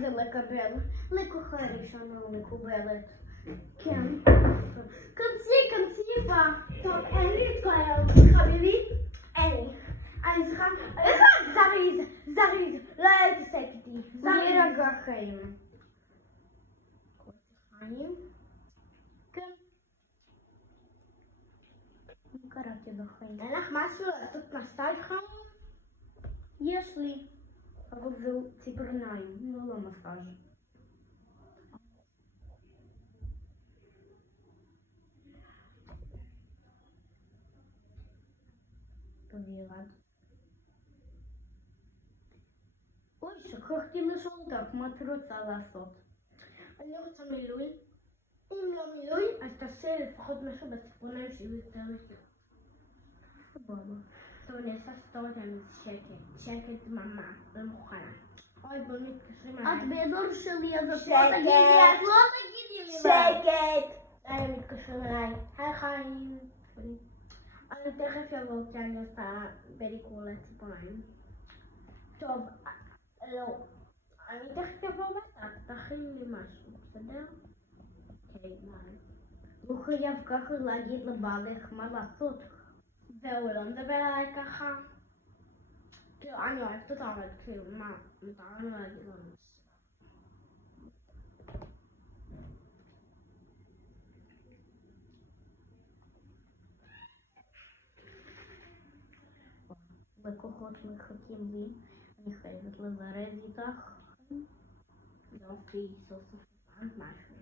זה לקבל? לכוחרי שלנו מקובלת. כן. כנסי יפה. טוב, אין לי את כל היום, חביבי. אין לי. אני צריכה... זריז. לא תתעסק איתי. אני רגע חיים. כן. מה קראתי בחיים? אין לך משהו לעשות מסאז' חיים? יש לי. אבל זה ציפורניים, זה לא מסאז'. וירד. אוי, שכחתי לשאול אותך, מה את רוצה לעשות? אני רוצה מילוי. אם לא מילוי, אז תעשה לפחות משהו בציפורניים שיהיו יותר משהו. סבבה. טוב, אני אעשה סטוריה שקט דממה, לא מוכנה. אוי, בוא מתקשרים עליי. את באזור שלי, אז את לא תגידי לי. שקט! הם מתקשרים אליי. היי חיים. אני תכף יבוא כי אני עושה בדיקור לציפורניים. טוב, לא. אני תכף יבוא בטח, תכין לי משהו, בסדר? אוקיי, ביי. לא חייב ככה להגיד לבעלך מה לעשות. זהו, לא מדבר עליי ככה. כאילו, אני אוהבת אותה, אבל כאילו, מה? מותר לנו להגיד לנו. לקוחות מחכים לי, אני חייבת לזרז איתך. יופי, סוף סוף הבנת משהו.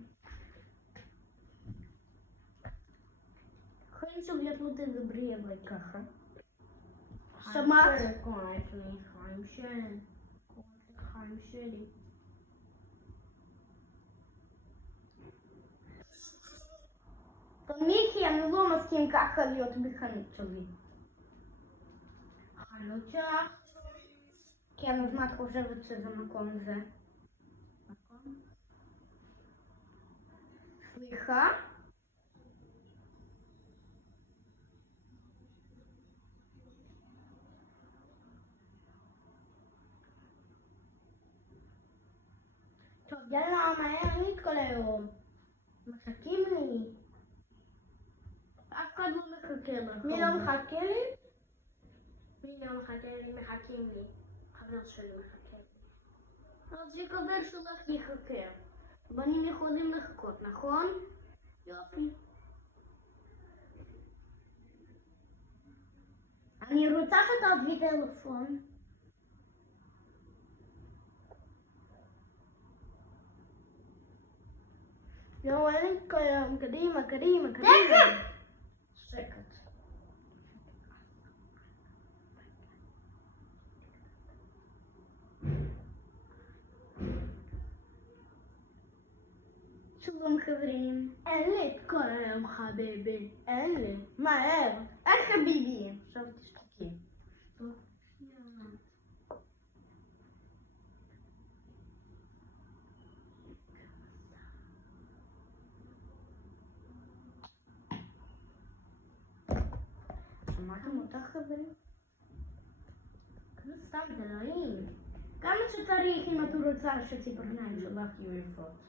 חיים שלי את לא תדברי אליי ככה. שמעת? קוראת לי חיים שלי. קוראת לי חיים שלי. מיקי, אני לא מסכים ככה להיות בחנות שלי. חנות שלך? כן, אז מה את חושבת שזה מקום זה? מקום? סליחה? טוב, יאללה, מהר לי את כל היום. מחכים לי. אף אחד לא מחכה לך. מי לא מחכה לי? מי לא מחכה לי? מחכים לי. חבר שלי מחכה לי. אז שחבר שלך יחכה. בנים יכולים לחכות, נכון? יופי. אני רוצה שתעזבי טלפון. לא, אין לי כלום. קדימה. שקט! שקט. שלום חברים. אין לי את כל היום חביבי. אין לי. מהר. איך חביבי? עכשיו תשתקי. טוב. שמעתם אותך חברים? סתם דלעים. כמה שצריך אם את רוצה שציפורניים שלך יהיו יפות.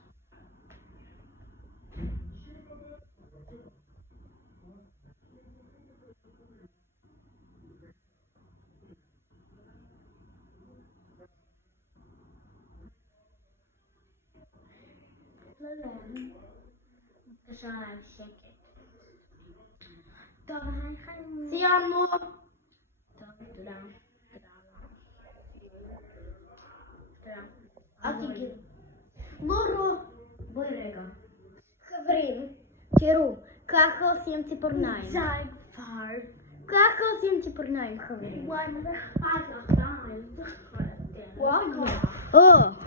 בבקשה, שקט. טוב, היי חיים. סיימנו. טוב, תודה. אל תגידי. לא. בואי רגע. חברים, תראו, ככה עושים ציפורניים. די כבר. ככה עושים ציפורניים, חברים. וואי, מה זה אכפת לך? די. וואו.